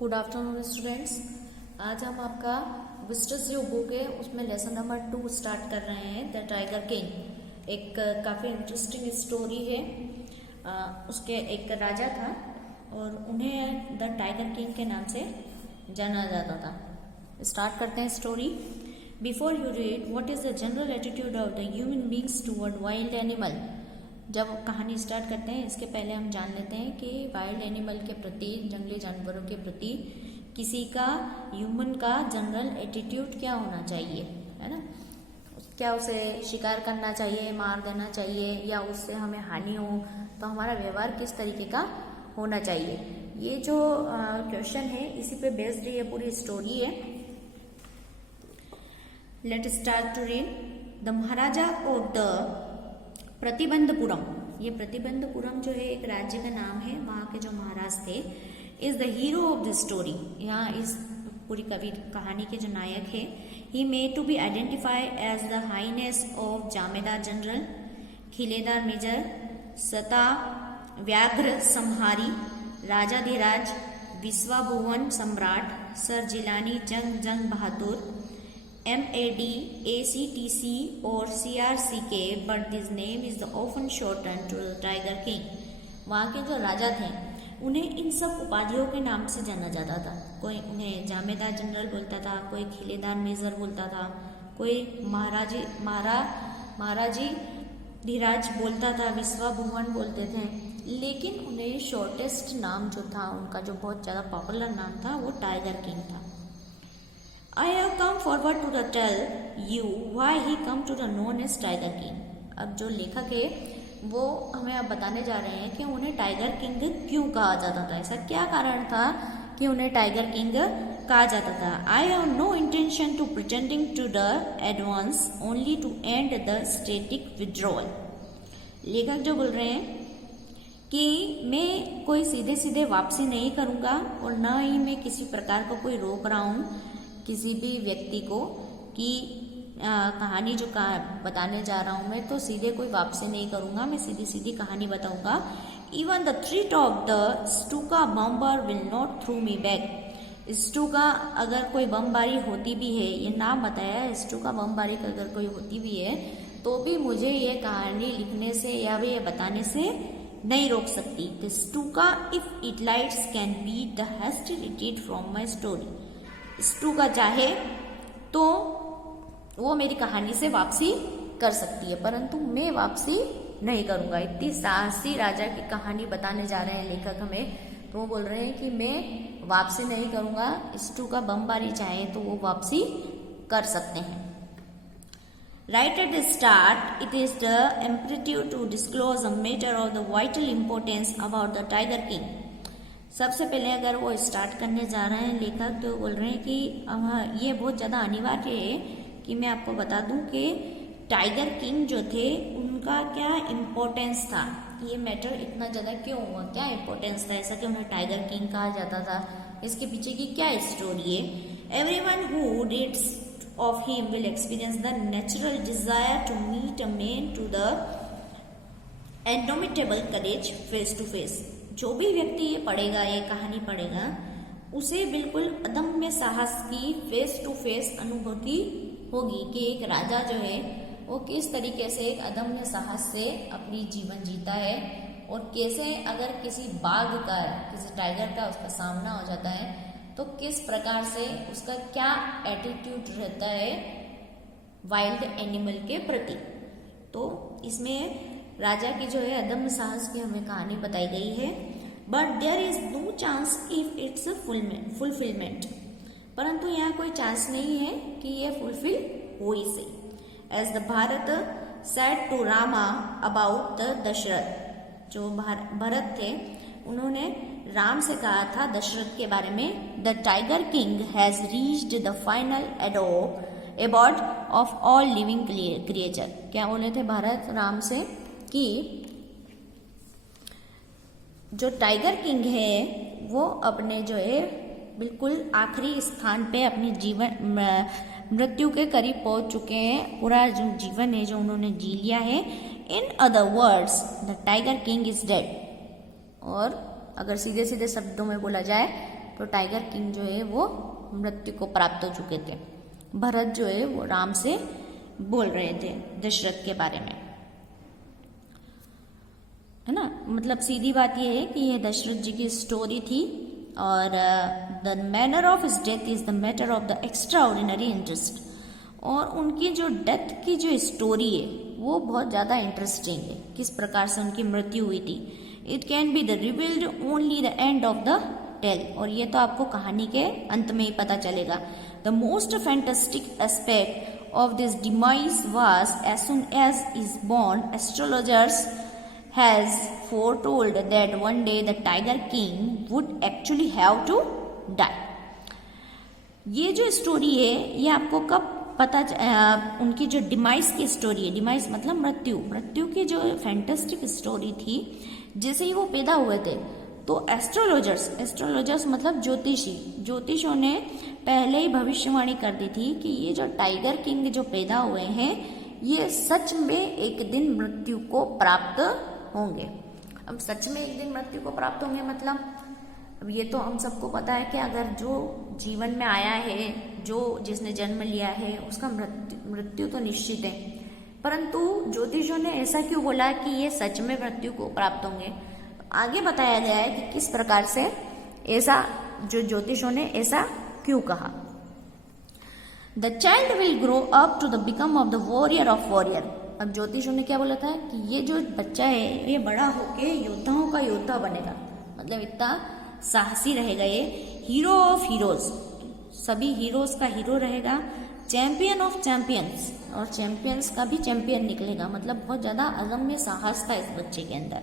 Good afternoon students. आज हम आपका विस्टस जो बुक है उसमें लेसन नंबर 2 स्टार्ट कर रहे हैं, द टाइगर किंग। एक काफ़ी इंटरेस्टिंग स्टोरी है। उसके एक राजा था और उन्हें द टाइगर किंग के नाम से जाना जाता था। स्टार्ट करते हैं story. Before you read, what is the general attitude of the human beings toward wild animal. जब कहानी स्टार्ट करते हैं इसके पहले हम जान लेते हैं कि वाइल्ड एनिमल के प्रति, जंगली जानवरों के प्रति किसी का, ह्यूमन का जनरल एटीट्यूड क्या होना चाहिए, है ना। क्या उसे शिकार करना चाहिए, मार देना चाहिए, या उससे हमें हानि हो तो हमारा व्यवहार किस तरीके का होना चाहिए। ये जो क्वेश्चन है इसी पे बेस्ड ये पूरी स्टोरी है। Let start to read. The Maharaja of the Pratibandhapuram, ये प्रतिबंधपुरम जो है एक राज्य का नाम है, वहाँ के जो महाराज थे, is the hero of the story. यहाँ इस पूरी कहानी के जो नायक है, he made to be identify as the highness of Jamedar general, Khiledar major, Sata Vyaghra संहारी, राजाधिराज, विश्वाभुवन सम्राट, सर जिलानी जंग बहादुर, MAD, ACTC और CRCK, but this name is often shortened to the Tiger King। वहाँ के जो राजा थे उन्हें इन सब उपाधियों के नाम से जाना जाता था। कोई उन्हें जामेदार जनरल बोलता था, कोई खिलेदार मेजर बोलता था, कोई महाराजी धीराज बोलता था, विश्वाभुवन बोलते थे। लेकिन उन्हें शॉर्टेस्ट नाम जो था उनका, जो बहुत ज़्यादा पॉपुलर नाम था, वो टाइगर किंग था। I have come forward to tell you why he come to the known as Tiger King। अब जो लेखक है वो हमें अब बताने जा रहे हैं कि उन्हें टाइगर किंग क्यों कहा जाता था। ऐसा क्या कारण था कि उन्हें टाइगर किंग कहा जाता था। I have no intention to pretending to the advance, only to end the static withdrawal। लेखक जो बोल रहे हैं कि मैं कोई सीधे सीधे वापसी नहीं करूँगा और न ही मैं किसी प्रकार का कोई रोक रहा हूँ किसी भी व्यक्ति को कि कहानी जो बताने जा रहा हूँ मैं तो सीधे कोई वापसी नहीं करूँगा, मैं सीधी सीधी कहानी बताऊँगा। Even the threat of the Stuka bomber will not through me back. Stuka अगर कोई बमबारी होती भी है, ये नाम बताया, स्टूका बमबारी अगर कोई होती भी है तो भी मुझे ये कहानी लिखने से या भी ये बताने से नहीं रोक सकती। The Stuka if it lights can beat the hasty retreat from my story. Stuka चाहे तो वो मेरी कहानी से वापसी कर सकती है, परंतु मैं वापसी नहीं करूंगा। इतनी साहसी राजा की कहानी बताने जा रहे हैं लेखक हमें, तो वो बोल रहे हैं कि मैं वापसी नहीं करूंगा। स्टूका बमबारी चाहे तो वो वापसी कर सकते हैं। Right at the start, it is the imperative to disclose a matter of the vital importance about the Tiger King। सबसे पहले अगर वो स्टार्ट करने जा रहे हैं लेखक, तो बोल रहे हैं कि ये बहुत ज़्यादा अनिवार्य है कि मैं आपको बता दूं कि टाइगर किंग जो थे उनका क्या इम्पोर्टेंस था, ये मैटर इतना ज़्यादा क्यों हुआ, क्या इम्पोर्टेंस था ऐसा कि उन्हें टाइगर किंग कहा जाता था, इसके पीछे की क्या स्टोरी है। Everyone who reads of him will experience the natural desire to meet a man to the indomitable courage face to face. जो भी व्यक्ति ये पढ़ेगा, ये कहानी पढ़ेगा, उसे बिल्कुल अदम्य साहस की फेस टू फेस अनुभूति होगी कि एक राजा जो है वो किस तरीके से एक अदम्य साहस से अपनी जीवन जीता है और कैसे अगर किसी बाघ का, किसी टाइगर का उसका सामना हो जाता है तो किस प्रकार से उसका क्या एटीट्यूड रहता है वाइल्ड एनिमल के प्रति। तो इसमें राजा की जो है अदम्य साहस की हमें कहानी बताई गई है। But there is no chance if it's fulfilment, परंतु यहाँ कोई चांस नहीं है कि ये फुलफिल हो ही से। As the Bharat said to Rama about the Dasharath, जो भरत थे उन्होंने राम से कहा था दशरथ के बारे में, the tiger king has reached the final abode of all living creature. क्या बोले थे भरत राम से कि जो टाइगर किंग है वो अपने जो है बिल्कुल आखिरी स्थान पे अपनी जीवन मृत्यु के करीब पहुंच चुके हैं। पूरा जो जीवन है जो उन्होंने जी लिया है। In other words the tiger king is dead. और अगर सीधे सीधे शब्दों में बोला जाए तो टाइगर किंग जो है वो मृत्यु को प्राप्त हो चुके थे। भरत जो है वो राम से बोल रहे थे दशरथ के बारे में, है ना। मतलब सीधी बात यह है कि ये दशरथ जी की स्टोरी थी और the manner of his death is the matter of the extra ordinary interest. और उनकी जो डेथ की जो स्टोरी है वो बहुत ज़्यादा इंटरेस्टिंग है, किस प्रकार से उनकी मृत्यु हुई थी। It can be the revealed only the end of the tale, और ये तो आपको कहानी के अंत में ही पता चलेगा। The most fantastic aspect of this demise was as soon as is born astrologers has foretold that one day the tiger king would actually have to die। ये जो स्टोरी है ये आपको कब पता उनकी जो डिमाइस की स्टोरी है, डिमाइस मतलब मृत्यु की जो फैंटास्टिक स्टोरी थी, जैसे ही वो पैदा हुए थे तो एस्ट्रोलॉजर्स मतलब ज्योतिषों ने पहले ही भविष्यवाणी कर दी थी कि ये जो टाइगर किंग जो पैदा हुए हैं ये सच में एक दिन मृत्यु को प्राप्त होंगे। अब सच में एक दिन मृत्यु को प्राप्त होंगे मतलब अब ये तो हम सबको पता है कि अगर जो जीवन में आया है, जो जिसने जन्म लिया है, उसका मृत्यु तो निश्चित है, परंतु ज्योतिषों ने ऐसा क्यों बोला कि ये सच में मृत्यु को प्राप्त होंगे। आगे बताया गया है कि किस प्रकार से ऐसा जो ज्योतिषों ने ऐसा क्यों कहा। The child will grow up to the become of the warrior of warrior. अब ज्योतिषों ने क्या बोला था कि ये जो बच्चा है ये बड़ा होके योद्धाओं का योद्धा बनेगा, मतलब इतना साहसी रहेगा, ये हीरो ऑफ हीरोज, सभी हीरोज का हीरो रहेगा, चैंपियन ऑफ चैंपियंस, और चैंपियंस का भी चैंपियन निकलेगा। मतलब बहुत ज्यादा अदम्य साहस था इस बच्चे के अंदर।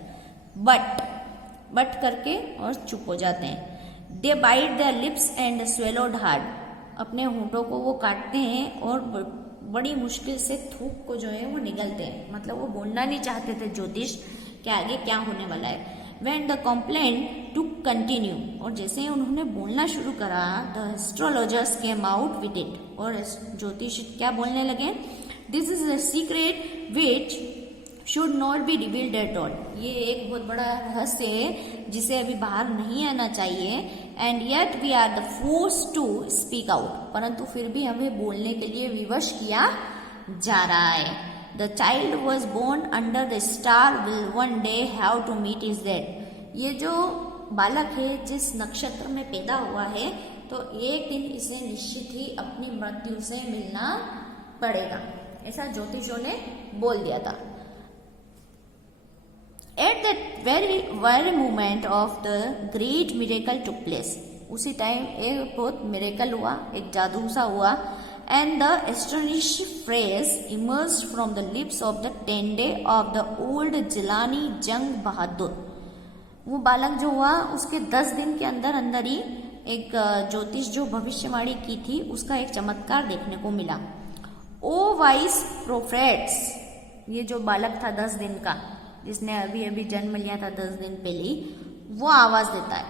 बट करके और चुप हो जाते हैं। They bite their lips and swallowed hard. अपने होंठों को वो काटते हैं और बड़ी मुश्किल से थूक को जो है वो निगलते हैं। मतलब वो बोलना नहीं चाहते थे ज्योतिष कि आगे क्या होने वाला है। When the complaint to continue, और जैसे ही उन्होंने बोलना शुरू करा, the astrologers came out with it, और ज्योतिष क्या बोलने लगे, this is a secret which should not be revealed at all। ये एक बहुत बड़ा रहस्य है जिसे अभी बाहर नहीं आना चाहिए। and yet we are the forced to speak out, परंतु फिर भी हमें बोलने के लिए विवश किया जा रहा है। The child was born under the star will one day have to meet his death। ये जो बालक है जिस नक्षत्र में पैदा हुआ है तो एक दिन इसे निश्चित ही अपनी मृत्यु से मिलना पड़ेगा, ऐसा ज्योतिषों ने बोल दिया था। At that very moment of the great miracle took place, उसी टाइम एक बहुत मिरेकल हुआ, एक जादू सा हुआ। And the astonishing phrase emerged from the lips of the tende of the old Jilani Jang Bahadur। वो बालक जो हुआ उसके 10 दिन के अंदर ही एक ज्योतिष जो भविष्यवाणी की थी उसका एक चमत्कार देखने को मिला। ओ वाइस प्रोफेट्स, ये जो बालक था 10 दिन का जिसने अभी जन्म लिया था 10 दिन पहले, वो आवाज देता है,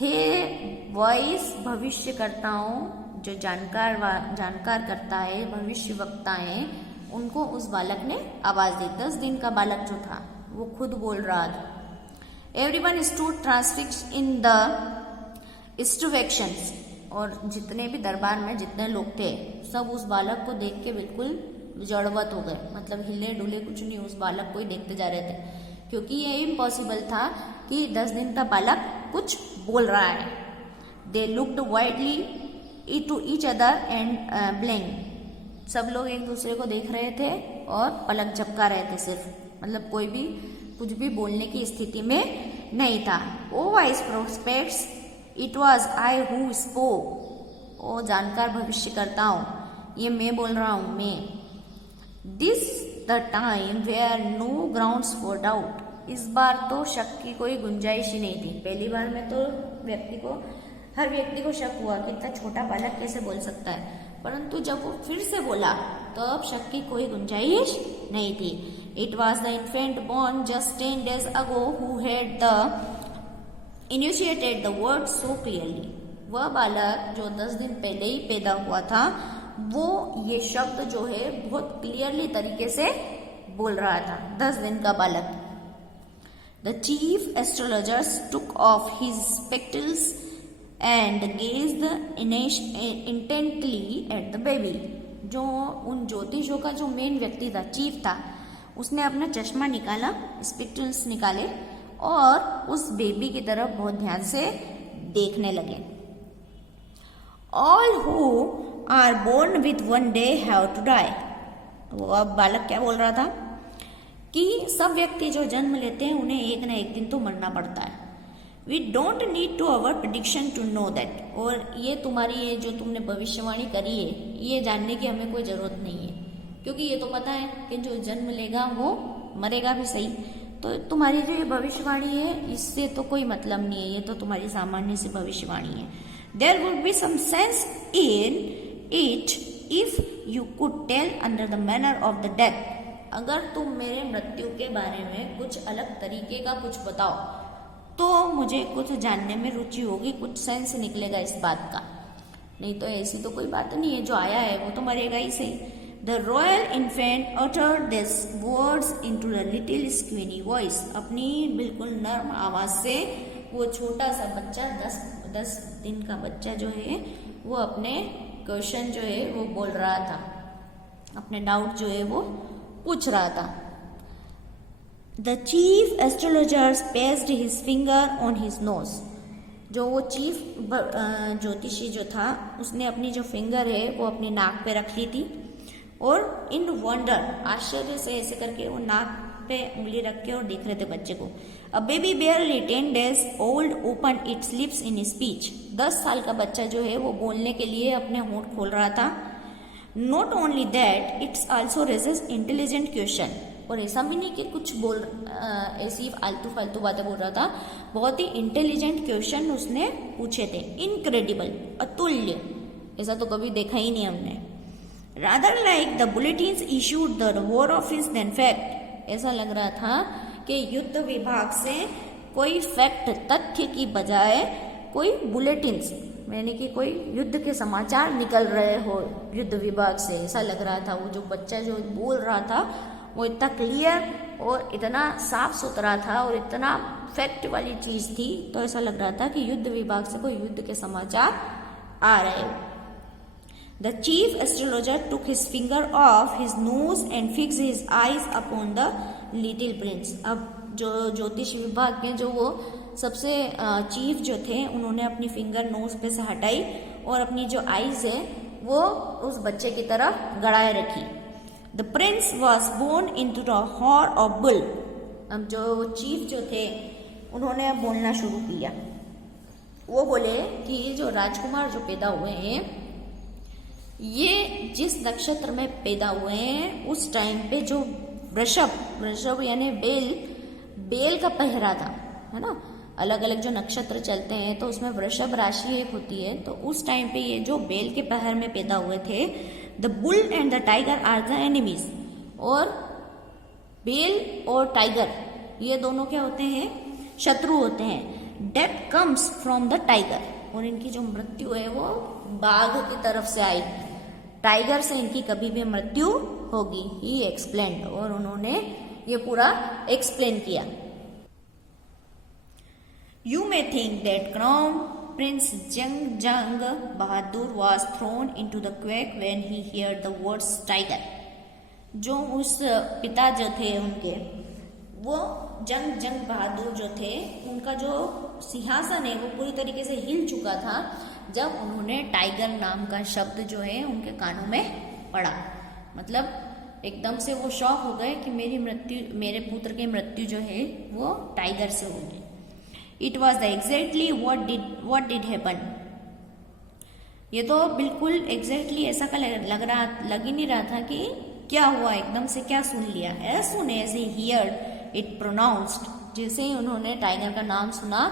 हे वॉइस भविष्यकर्ताओं, जो जानकार करता है, भविष्य वक्ता है, उनको उस बालक ने आवाज दी। 10 दिन का बालक जो था वो खुद बोल रहा था। Everyone stood transfixed in the स्टुवेक्शंस, और जितने भी दरबार में जितने लोग थे सब उस बालक को देख के बिल्कुल जड़वत हो गए, मतलब हिले डुले कुछ नहीं, उस बालक को ही देखते जा रहे थे, क्योंकि ये इम्पॉसिबल था कि 10 दिन का बालक कुछ बोल रहा है। They looked widely to each other and blink, सब लोग एक दूसरे को देख रहे थे और पलक झपका रहे थे सिर्फ, मतलब कोई भी कुछ भी बोलने की स्थिति में नहीं था। O wise prospects, it was I who spoke, O जानकार भविष्य करता हूँ, ये मैं बोल रहा हूँ, मैं। This the time where no grounds for doubt, इस बार तो शक की कोई गुंजाइश ही नहीं थी। पहली बार में तो हर व्यक्ति को शक हुआ कि इतना छोटा बालक कैसे बोल सकता है, परंतु जब वो फिर से बोला तो अब शक की कोई गुंजाइश नहीं थी। It was the infant born just 10 days ago who had the initiated the word so clearly। वह बालक जो 10 दिन पहले ही पैदा हुआ था वो ये शब्द जो है बहुत क्लियरली तरीके से बोल रहा था, 10 दिन का बालक। The chief astrologers took off his spectacles and gazed intently at the baby. जो उन ज्योतिषों का जो मेन व्यक्ति था, चीफ था, उसने अपना चश्मा निकाला, स्पेक्टल्स निकाले और उस बेबी की तरफ बहुत ध्यान से देखने लगे। All who are born with one day have to die. वो अब बालक क्या बोल रहा था कि सब व्यक्ति जो जन्म लेते हैं उन्हें एक ना एक दिन तो मरना पड़ता है। We don't need to our prediction to know that. और ये तुम्हारी ये जो तुमने भविष्यवाणी करी है, ये जानने की हमें कोई ज़रूरत नहीं है, क्योंकि ये तो पता है कि जो जन्म लेगा वो मरेगा भी सही। तो तुम्हारी जो ये भविष्यवाणी है, इससे तो कोई मतलब नहीं है, ये तो तुम्हारी सामान्य सी भविष्यवाणी है। There would be some sense in it if you could tell under the manner of the death. अगर तुम मेरे मृत्यु के बारे में कुछ अलग तरीके का कुछ बताओ तो मुझे कुछ जानने में रुचि होगी, कुछ सेंस निकलेगा इस बात का। नहीं तो ऐसी तो कोई बात नहीं है, जो आया है वो तो मरेगा ही सही। The royal infant uttered this words into a little squeamy voice। अपनी बिल्कुल नर्म आवाज से वो छोटा सा बच्चा, 10 दिन का बच्चा जो है, वो अपने क्वेश्चन जो है वो बोल रहा था, अपने डाउट जो है वो पूछ रहा था। The chief astrologer placed his finger on his nose। जो वो चीफ ज्योतिषी जो था, उसने अपनी जो फिंगर है वो अपनी नाक पे रख ली थी और इन वंडर, आश्चर्य से ऐसे करके वो नाक पे उंगली रख के और देख रहे थे बच्चे को। A baby barely 10 days old opened its lips in speech। 10 साल का बच्चा जो है वो बोलने के लिए अपने होंठ खोल रहा था। Not only that it's also raises intelligent question. और ऐसा भी नहीं कि कुछ ऐसी आलतू फालतू बातें बोल रहा था, बहुत ही इंटेलिजेंट क्वेश्चन उसने पूछे थे। इनक्रेडिबल, अतुल्य, ऐसा तो कभी देखा ही नहीं हमने। Rather like the bulletins issued the war office than fact. ऐसा लग रहा था कि युद्ध विभाग से कोई फैक्ट, तथ्य की बजाय कोई बुलेटिन्स, यानी कि कोई युद्ध के समाचार निकल रहे हो युद्ध विभाग से, ऐसा लग रहा था। वो जो बच्चा जो बोल रहा था वो इतना क्लियर और इतना साफ सुथरा था और इतना फैक्ट वाली चीज थी, तो ऐसा लग रहा था कि युद्ध विभाग से कोई युद्ध के समाचार आ रहे हो। The chief astrologer took his finger of his nose and fix his eyes upon the little Prince. अब जो ज्योतिष विभाग के जो वो सबसे चीफ जो थे, उन्होंने अपनी फिंगर नोज पे से हटाई और अपनी जो आईज है वो उस बच्चे की तरफ गड़ाए रखी। The prince was born in to the hour of bull. अब जो चीफ जो थे उन्होंने अब बोलना शुरू किया। वो बोले कि ये जो राजकुमार जो पैदा हुए हैं, ये जिस नक्षत्र में पैदा हुए हैं उस टाइम पे जो वृषभ यानी बेल का पहरा था, है ना। अलग अलग जो नक्षत्र चलते हैं तो उसमें वृषभ राशि एक होती है, तो उस टाइम पे ये जो बेल के पहर में पैदा हुए थे, the bull and the tiger are the enemies. और बेल और टाइगर ये दोनों क्या होते हैं, शत्रु होते हैं। Death comes from the tiger, और इनकी जो मृत्यु है वो बाघ की तरफ से आई, टाइगर से इनकी कभी भी मृत्यु होगी। ही एक्सप्लेन्ड, और उन्होंने ये पूरा एक्सप्लेन किया। You may think that Crown Prince Jang Bahadur was thrown into the quake when he heard the words tiger। जो उस पिता जो थे उनके, वो जंग बहादुर जो थे, उनका जो सिंहासन है वो पूरी तरीके से हिल चुका था जब उन्होंने टाइगर नाम का शब्द जो है उनके कानों में पड़ा। मतलब एकदम से वो शॉक हो गए कि मेरे पुत्र की मृत्यु जो है वो टाइगर से होगी। It was exactly what did happen। ये तो बिल्कुल एग्जैक्टली ऐसा का लग ही नहीं रहा था कि क्या हुआ, एकदम से क्या सुन लिया। As soon as he heard it pronounced, जैसे ही उन्होंने टाइगर का नाम सुना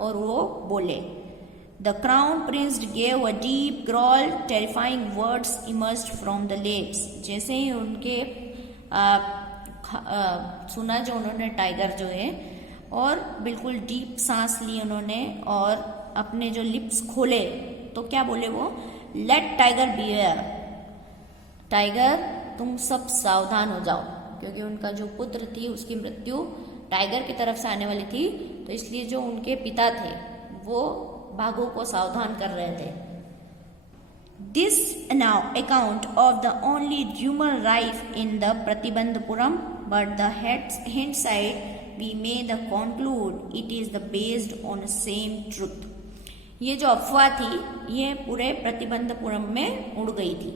और वो बोले, The crown prince gave a deep growl, terrifying words emerged from the lips। जैसे ही उनके सुना जो उन्होंने टाइगर जो है, और बिल्कुल डीप सांस ली उन्होंने और अपने जो लिप्स खोले तो क्या बोले वो, लेट टाइगर बिवेयर। टाइगर तुम सब सावधान हो जाओ, क्योंकि उनका जो पुत्र थी उसकी मृत्यु टाइगर की तरफ से आने वाली थी, तो इसलिए जो उनके पिता थे वो बाघों को सावधान कर रहे थे। This now account of the only rumor rife in the Pratibandhapuram, but the hindsight we may the conclude it is the based on the same truth. ये जो अफवाह थी ये पूरे प्रतिबंधपुरम में उड़ गई थी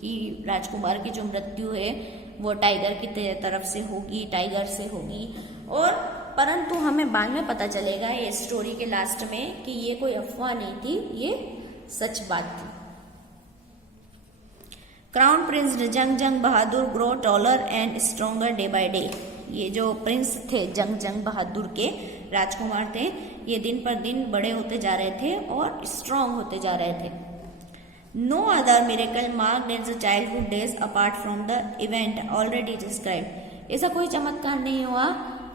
कि राजकुमार की जो मृत्यु है वो टाइगर की तरफ से होगी, टाइगर से होगी। और परंतु हमें बाद में पता चलेगा ये स्टोरी के लास्ट में कि ये कोई अफवाह नहीं थी, ये सच बात थी। Crown prince Jung Bahadur grow taller and stronger day by day. ये जो प्रिंस थे जंग बहादुर के राजकुमार थे, ये दिन पर दिन बड़े होते जा रहे थे और स्ट्रांग होते जा रहे थे। No other miracle marked its childhood days apart from the event already described. ऐसा कोई चमत्कार नहीं हुआ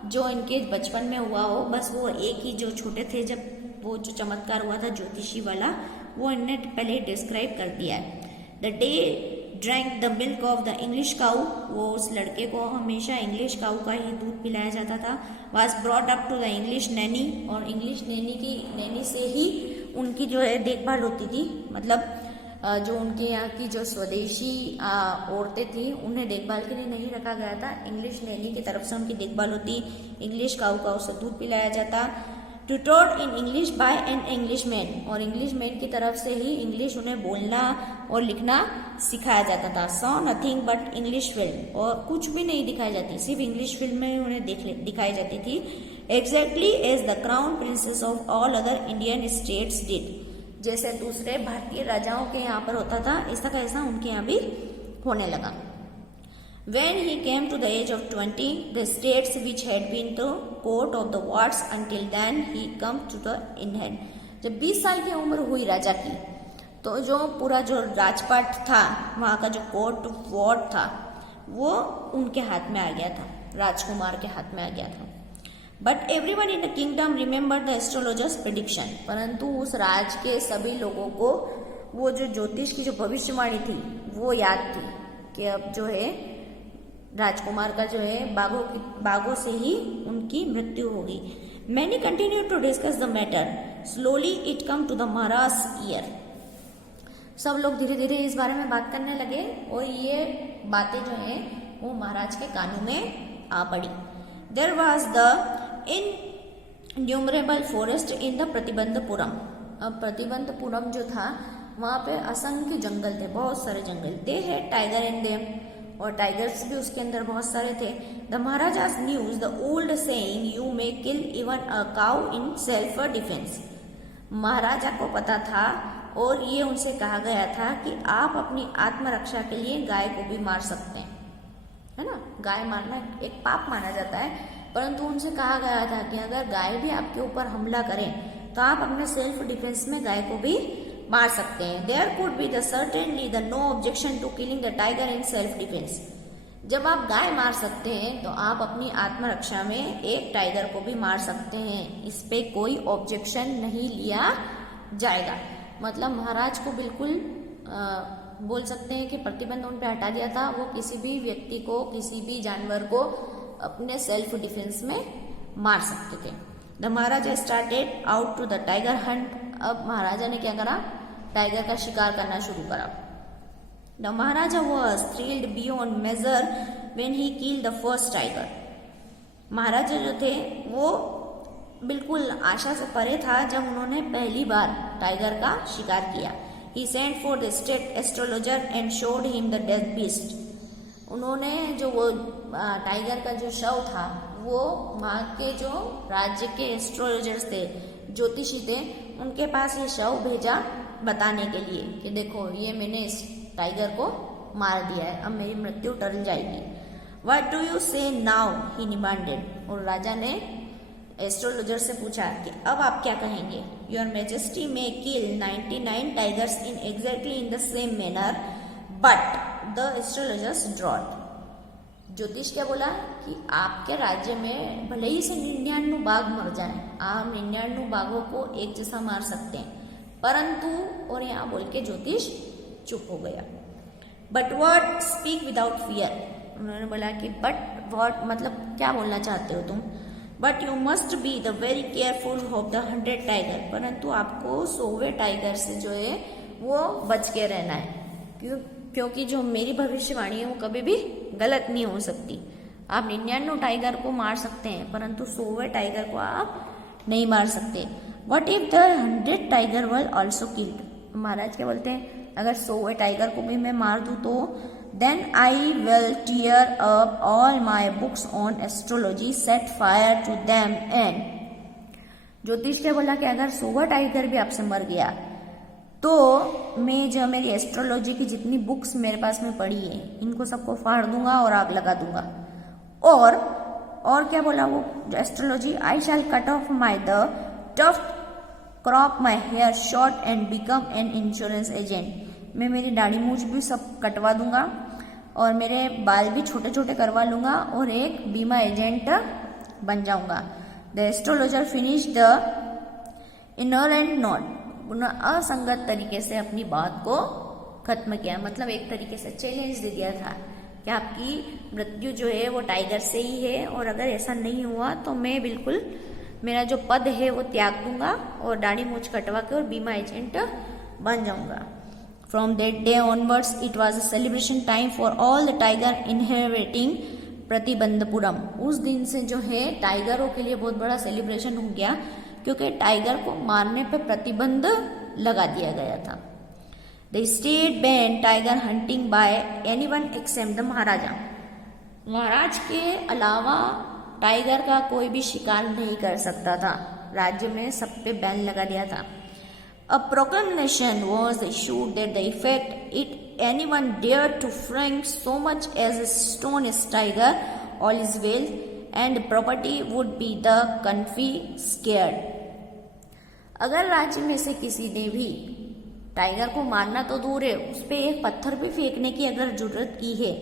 जो इनके बचपन में हुआ हो, बस वो एक ही जो छोटे थे जब वो जो चमत्कार हुआ था ज्योतिषी वाला, वो इन्हें पहले डिस्क्राइब कर दिया है। The day drank the milk of the English cow, वो उस लड़के को हमेशा इंग्लिश काऊ का ही दूध पिलाया जाता था। Was brought up to the English nanny, और इंग्लिश नैनी से ही उनकी जो है देखभाल होती थी। मतलब जो उनके यहाँ की जो स्वदेशी औरतें थी उन्हें देखभाल के लिए नहीं रखा गया था, इंग्लिश नैनी की तरफ से उनकी देखभाल होती। इंग्लिश काऊ का उसे दूध पिलाया जाता। Tutored in English by an English man, और इंग्लिश मैन की तरफ से ही इंग्लिश उन्हें बोलना और लिखना सिखाया जाता था। Saw nothing but English film, और कुछ भी नहीं दिखाई जाती, सिर्फ इंग्लिश फिल्म में उन्हें दिखाई जाती थी। Exactly as the crown princes of all other Indian states did, जैसे दूसरे भारतीय राजाओं के यहाँ पर होता था ऐसा का ऐसा उनके यहाँ भी होने लगा। When he came to the age of 20, the states which had been the court of the wards until then he come to the inhead. जब 20 साल की उम्र हुई राजा की, तो जो पूरा जो राजपाट था, वहाँ का जो कोर्ट वार्ड था, वो उनके हाथ में आ गया था, राजकुमार के हाथ में आ गया था। But everyone in the kingdom remember the astrologers prediction, परंतु उस राज के सभी लोगों को वो जो ज्योतिष की जो भविष्यवाणी थी वो याद थी कि अब जो है राजकुमार का जो है बाघों से ही उनकी मृत्यु होगी। Many continue to discuss the matter, slowly it come to the Maharaj ear. सब लोग धीरे धीरे इस बारे में बात करने लगे और ये बातें जो है वो महाराज के कानों में आ पड़ी। There was the innumerable forest in the Pratibandhapuram. अब प्रतिबंधपुरम जो था वहाँ पे असंख्य जंगल थे, बहुत सारे जंगल। They have tiger in them, और टाइगर्स भी उसके अंदर बहुत सारे थे। The maharaja's news the old saying you may kill even a cow in self defence. Maharaja को पता था और ये उनसे कहा गया था कि आप अपनी आत्मरक्षा के लिए गाय को भी मार सकते हैं, है ना। गाय मारना एक पाप माना जाता है, परंतु उनसे कहा गया था कि अगर गाय भी आपके ऊपर हमला करें तो आप अपने सेल्फ डिफेंस में गाय को भी मार सकते हैं। There could be the certainly the no objection to killing the tiger in self defence. जब आप गाय मार सकते हैं तो आप अपनी आत्मरक्षा में एक टाइगर को भी मार सकते हैं, इस पे कोई ऑब्जेक्शन नहीं लिया जाएगा। मतलब महाराज को बिल्कुल बोल सकते हैं कि प्रतिबंध उन पे हटा दिया था। वो किसी भी व्यक्ति को, किसी भी जानवर को अपने सेल्फ डिफेंस में मार सकते थे। The Maharaja started out to the tiger hunt. अब महाराजा ने क्या करा, टाइगर का शिकार करना शुरू करा। The maharaja was thrilled beyond measure when he killed the first tiger. Maharaja जो थे वो बिल्कुल आशा से परे था जब उन्होंने पहली बार टाइगर का शिकार किया। He sent for the state astrologer and showed him the death beast. उन्होंने जो वो टाइगर का जो शव था वो वहाँ के जो राज्य के एस्ट्रोलॉजर्स थे, ज्योतिषी थे, उनके पास ये शव भेजा बताने के लिए कि देखो ये मैंने इस टाइगर को मार दिया है, अब मेरी मृत्यु टल जाएगी। व्हाट डू यू से नाउ, ही डिमांडेड। और राजा ने एस्ट्रोलॉजर से पूछा कि अब आप क्या कहेंगे। Your majesty may kill 99 tigers in exactly in the same manner but the astrologers drought. ज्योतिष क्या बोला कि आपके राज्य में भले ही से 99 बाघ मर जाए, आप 99 बाघों को एक जैसा मार सकते हैं, परंतु, और यहाँ बोल के ज्योतिष चुप हो गया। But word speak without fear. उन्होंने बोला कि बट वर्ड मतलब क्या बोलना चाहते हो तुम। But you must be the very careful of the 100 tiger, परंतु आपको 100वें टाइगर से जो है वो बच के रहना है, क्योंकि जो मेरी भविष्यवाणी है वो कभी भी गलत नहीं हो सकती। आप 99 टाइगर को मार सकते हैं, परंतु 100वें टाइगर को आप नहीं मार सकते। What if the 100 tiger were also killed, maharaj क्या बोलते हैं, अगर 100वें टाइगर को भी मैं मार दूं तो then I will tear up all my books on astrology, set fire to them and, ज्योतिष क्या बोला कि अगर 100वां टाइगर भी आपसे मर गया तो मैं जो मेरी एस्ट्रोलॉजी की जितनी बुक्स मेरे पास में पड़ी है इनको सबको फाड़ दूंगा और आग लगा दूंगा। और क्या बोला वो astrology, I shall cut off my the tuft, crop my hair short and become an insurance agent, मैं मेरी दाढ़ी मूछ भी सब कटवा दूंगा और मेरे बाल भी छोटे छोटे करवा लूंगा और एक बीमा एजेंट बन जाऊंगा। The astrologer finish the ignorant note, उन्होंने असंगत तरीके से अपनी बात को खत्म किया, मतलब एक तरीके से चैलेंज दे दिया था कि आपकी मृत्यु जो है वो टाइगर से ही है, और अगर ऐसा नहीं हुआ तो मैं बिल्कुल मेरा जो पद है वो त्याग दूंगा और दाढ़ी मूछ कटवा के और बीमा एजेंट बन जाऊंगा। From that day onwards it was a celebration time for all the tiger inheriting Pratibandapuram, उस दिन से जो है टाइगरों के लिए बहुत बड़ा सेलिब्रेशन हो गया, क्योंकि टाइगर को मारने पे प्रतिबंध लगा दिया गया था। The state ban tiger hunting by anyone except the maharaja, maharaj के अलावा टाइगर का कोई भी शिकार नहीं कर सकता था, राज्य में सब पे बैन लगा दिया था। A proclamation was issued that the effect it anyone dared to frank so much as a stone is tiger, all his wealth and property would be the confiscated. अगर राज्य में से किसी ने भी टाइगर को मारना तो दूर है, उस पे एक पत्थर भी फेंकने की अगर जरूरत की है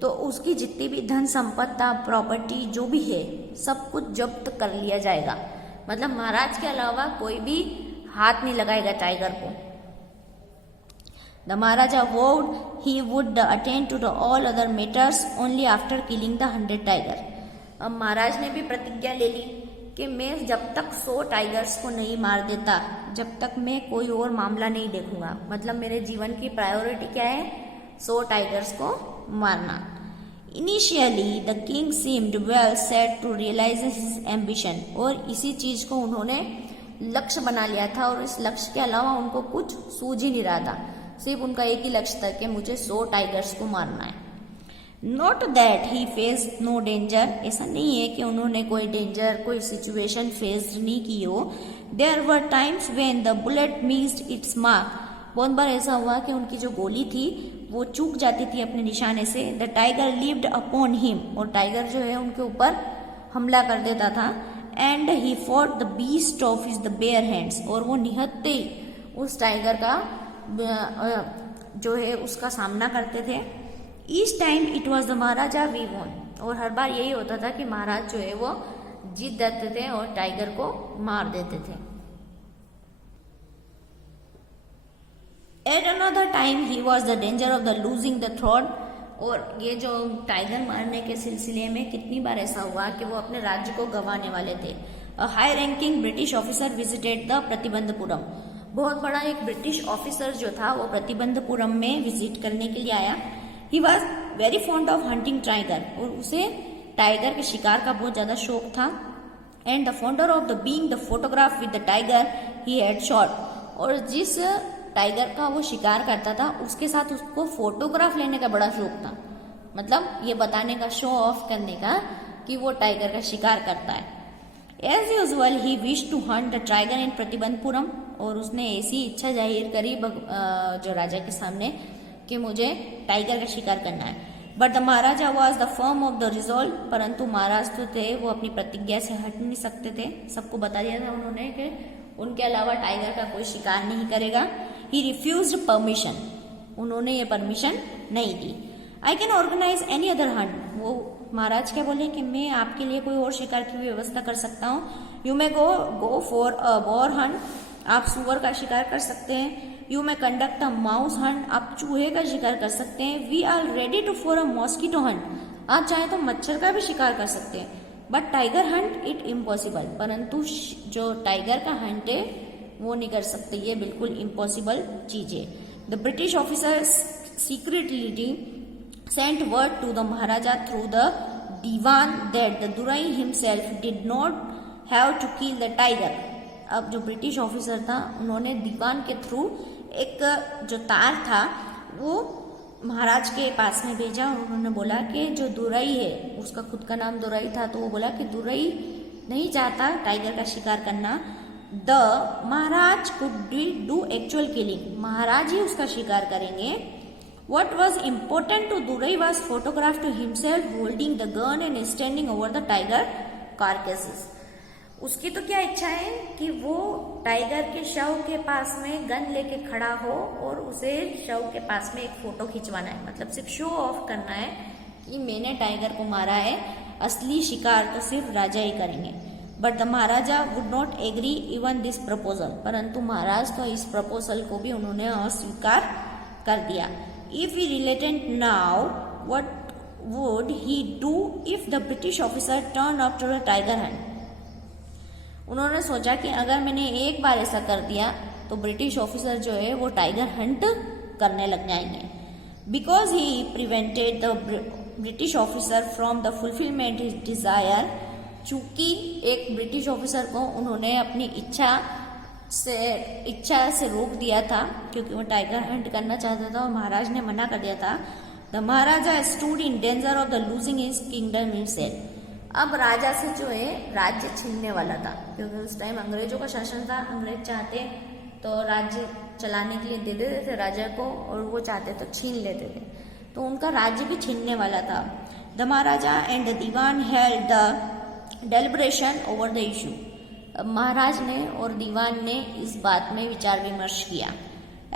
तो उसकी जितनी भी धन संपत्ति प्रॉपर्टी जो भी है सब कुछ जब्त कर लिया जाएगा, मतलब महाराज के अलावा कोई भी हाथ नहीं लगाएगा टाइगर को। The Maharaja vowed he would attend to the all other matters only after killing the 100 tiger, अब महाराज ने भी प्रतिज्ञा ले ली कि मैं जब तक 100 टाइगर्स को नहीं मार देता जब तक मैं कोई और मामला नहीं देखूंगा, मतलब मेरे जीवन की प्रायोरिटी क्या है, 100 टाइगर्स को मारना। Initially the king seemed well set to realise his ambition, और इसी चीज को उन्होंने लक्ष्य बना लिया था और इस लक्ष्य के अलावा उनको कुछ सूझ ही नहीं रहा था, सिर्फ उनका एक ही लक्ष्य था कि मुझे 100 टाइगर्स को मारना है। Not that he face no danger, ऐसा नहीं है कि उन्होंने कोई डेंजर कोई सिचुएशन फेस नहीं की हो। There were times when the bullet missed its mark, बहुत बार ऐसा हुआ कि उनकी जो गोली थी वो चूक जाती थी अपने निशाने से। The tiger lived upon him, और टाइगर जो है उनके ऊपर हमला कर देता था। And he fought the beast of his the bare hands, और वो निहत्ते ही उस टाइगर का जो है उसका सामना करते थे। Each time it was the Maharaja we won, और हर बार यही होता था कि महाराज जो है वो जीत जाते थे और टाइगर को मार देते थे। At another time he was the danger of the losing the throat, और ये जो टाइगर मारने के सिलसिले में कितनी बार ऐसा हुआ कि वो अपने राज्य को गंवाने वाले थे। A high ranking British officer visited the Pratibandapuram, बहुत बड़ा एक ब्रिटिश ऑफिसर जो था वो प्रतिबंधपुरम में विजिट करने के लिए आया। He was very fond of hunting tiger, और उसे टाइगर के शिकार का बहुत ज्यादा शौक था। And the founder of the being the photograph with the tiger he had shot, और जिस टाइगर का वो शिकार करता था उसके साथ उसको फोटोग्राफ लेने का बड़ा शौक था, मतलब ये बताने का, शो ऑफ करने का कि वो टाइगर का शिकार करता है। As usual he wish to hunt the tiger in Pratibandhapuram, और उसने ऐसी इच्छा जाहिर करी जो राजा के सामने कि मुझे टाइगर का शिकार करना है। But the Maharaja was the firm of the resolve, परंतु महाराज तो थे वो अपनी प्रतिज्ञा से हट नहीं सकते थे। सबको बता दिया था उन्होंने कि उनके अलावा टाइगर का कोई शिकार नहीं करेगा। ही रिफ्यूज्ड परमिशन, उन्होंने ये परमिशन नहीं दी। I can organise any other hunt, वो महाराज क्या बोले कि मैं आपके लिए कोई और शिकार की व्यवस्था कर सकता हूँ। You may go for a boar hunt, आप सुअर का शिकार कर सकते हैं। You may conduct a mouse hunt, आप चूहे का शिकार कर सकते हैं। We are ready to for a mosquito hunt, आप चाहे तो मच्छर का भी शिकार कर सकते हैं। But tiger Hunt it impossible, परंतु जो टाइगर का हंट है वो नहीं कर सकते, ये बिल्कुल इम्पॉसिबल चीज है। The British officers secretly sent word to the Maharaja through the dewan that the durai himself did not have to kill the tiger. अब जो ब्रिटिश ऑफिसर था उन्होंने दीवान के थ्रू एक जो तार था वो महाराज के पास में भेजा और उन्होंने बोला कि जो दुराई है, उसका खुद का नाम दुराई था, तो वो बोला कि दुराई नहीं चाहता टाइगर का शिकार करना। The maharaj could do actual killing, maharaj ही उसका शिकार करेंगे। What was important to Durai was photograph to himself holding the gun and standing over the tiger carcasses. उसकी तो क्या इच्छा है कि वो टाइगर के शव के पास में गन लेके खड़ा हो और उसे शव के पास में एक फोटो खिंचवाना है, मतलब सिर्फ शो ऑफ करना है कि मैंने टाइगर को मारा है, असली शिकार तो सिर्फ राजा ही करेंगे। But the Maharaja would not agree even this proposal, परंतु महाराज तो इस प्रपोजल को भी उन्होंने अस्वीकार कर दिया। If we related now what would he do if the British officer turn up to the tiger hunt. उन्होंने सोचा कि अगर मैंने एक बार ऐसा कर दिया तो ब्रिटिश ऑफिसर जो है वो टाइगर हंट करने लग जाएंगे। Because he prevented the British officer from the fulfilment his Dzire, चूंकि एक ब्रिटिश ऑफिसर को उन्होंने अपनी इच्छा से रोक दिया था क्योंकि वो टाइगर हंट करना चाहता था और महाराज ने मना कर दिया था। The Maharaja stood in danger of the losing his kingdom himself. अब राजा से जो है राज्य छीनने वाला था क्योंकि उस टाइम अंग्रेजों का शासन था, अंग्रेज चाहते तो राज्य चलाने के लिए दे देते थे राजा को और वो चाहते तो छीन लेते थे, तो उनका राज्य भी छीनने वाला था। The maharaja and the dewan held the deliberation over the issue. Maharaj ने और दीवान ने इस बात में विचार विमर्श किया।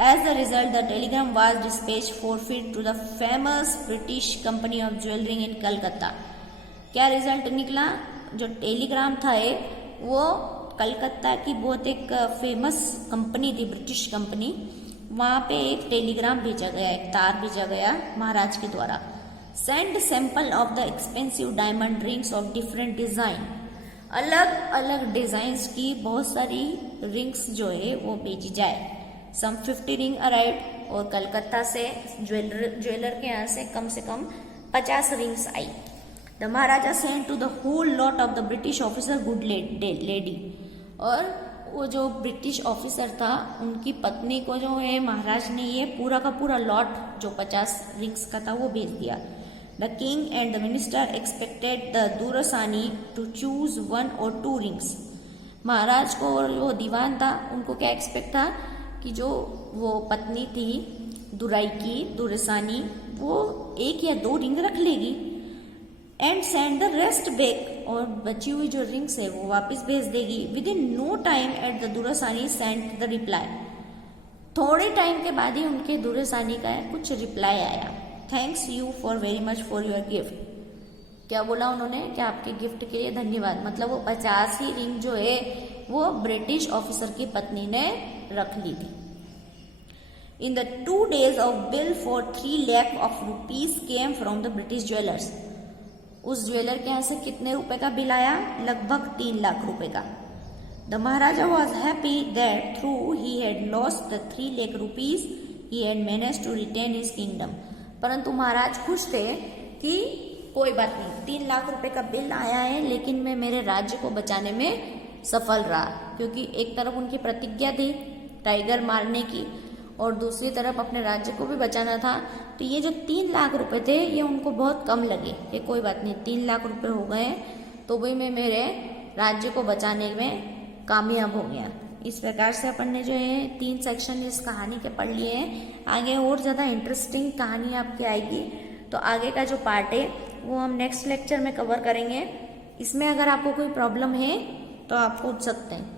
As the result the telegram was dispatched forthwith to the famous British company of jewellery in Calcutta. क्या रिजल्ट निकला? जो टेलीग्राम था वो कलकत्ता की बहुत एक फेमस कंपनी थी, ब्रिटिश कंपनी, वहाँ पे एक टेलीग्राम भेजा गया, एक तार भेजा गया महाराज के द्वारा। Send sample of the expensive diamond rings of different design. अलग अलग डिजाइन्स की बहुत सारी रिंग्स जो है वो भेजी जाए। सम 50 रिंग अराइव्ड, और कलकत्ता से ज्वेलर के यहाँ से कम 50 रिंग्स आई। The Maharaja sent to the whole lot of the British officer good lady, और वो जो ब्रिटिश ऑफिसर था उनकी पत्नी को जो है महाराज ने ये पूरा का पूरा लॉट जो 50 रिंग्स का था वो भेज दिया। The king and the minister expected the Duraisani to choose 1 or 2 rings. Maharaj को और वो दीवान था उनको क्या एक्सपेक्ट था कि जो वो पत्नी थी दुराई की, दूरसानी, वो 1 या 2 रिंग रख लेगी and send the rest back, और बची हुई जो रिंग्स है वो वापस भेज देगी। Within no time at the Duraisani sent the reply. थोड़े टाइम के बाद ही उनके दूरसानी का कुछ रिप्लाई आया। Thanks you for very much for your gift. क्या बोला उन्होंने कि आपके गिफ्ट के लिए धन्यवाद, मतलब वो 50 ही रिंग जो है वो ब्रिटिश ऑफिसर की पत्नी ने रख ली थी। In the 2 days of bill for 3 lakh of rupees came from the British jewellers. उस ज्वेलर के यहाँ से कितने रुपए का बिल आया? लगभग 3 लाख रुपए का। The Maharaja was happy that though he had lost the 3 lakh rupees he had managed to retain his kingdom. परंतु महाराज खुश थे कि कोई बात नहीं, 3 लाख रुपए का बिल आया है लेकिन मैं मेरे राज्य को बचाने में सफल रहा, क्योंकि एक तरफ उनकी प्रतिज्ञा थी टाइगर मारने की और दूसरी तरफ अपने राज्य को भी बचाना था। तो ये जो 3 लाख रुपए थे ये उनको बहुत कम लगे कि कोई बात नहीं, 3 लाख रुपए हो गए तो वही मैं मेरे राज्य को बचाने में कामयाब हो गया। इस प्रकार से अपन ने जो है 3 सेक्शन इस कहानी के पढ़ लिए हैं। आगे और ज़्यादा इंटरेस्टिंग कहानी आपकी आएगी, तो आगे का जो पार्ट है वो हम नेक्स्ट लेक्चर में कवर करेंगे। इसमें अगर आपको कोई प्रॉब्लम है तो आप पूछ सकते हैं।